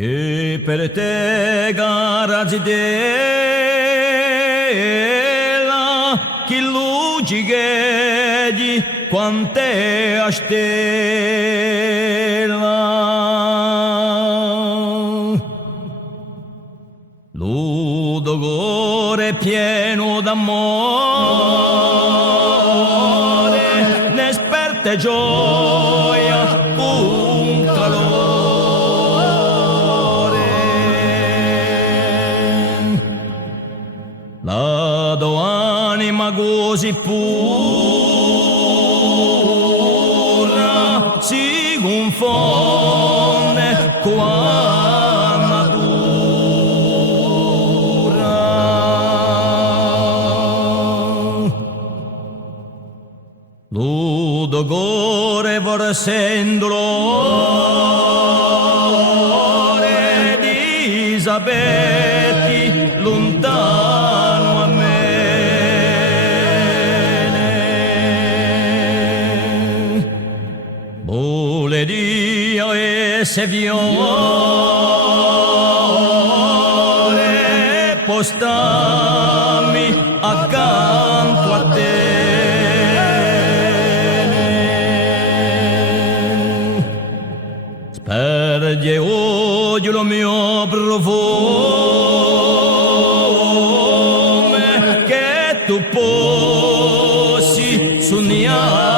E per te gara zidela, chi luci di quante a stella. Ludogore pieno d'amore, n'esperte gioia, un calore. La do anima così pura, si confonde qua natura. Ludogore vorsendolore di Isabetti lontano a me. Vole Dio e se viole postami accanto a te. Sperde odio lo mio profumo che tu posi sognare.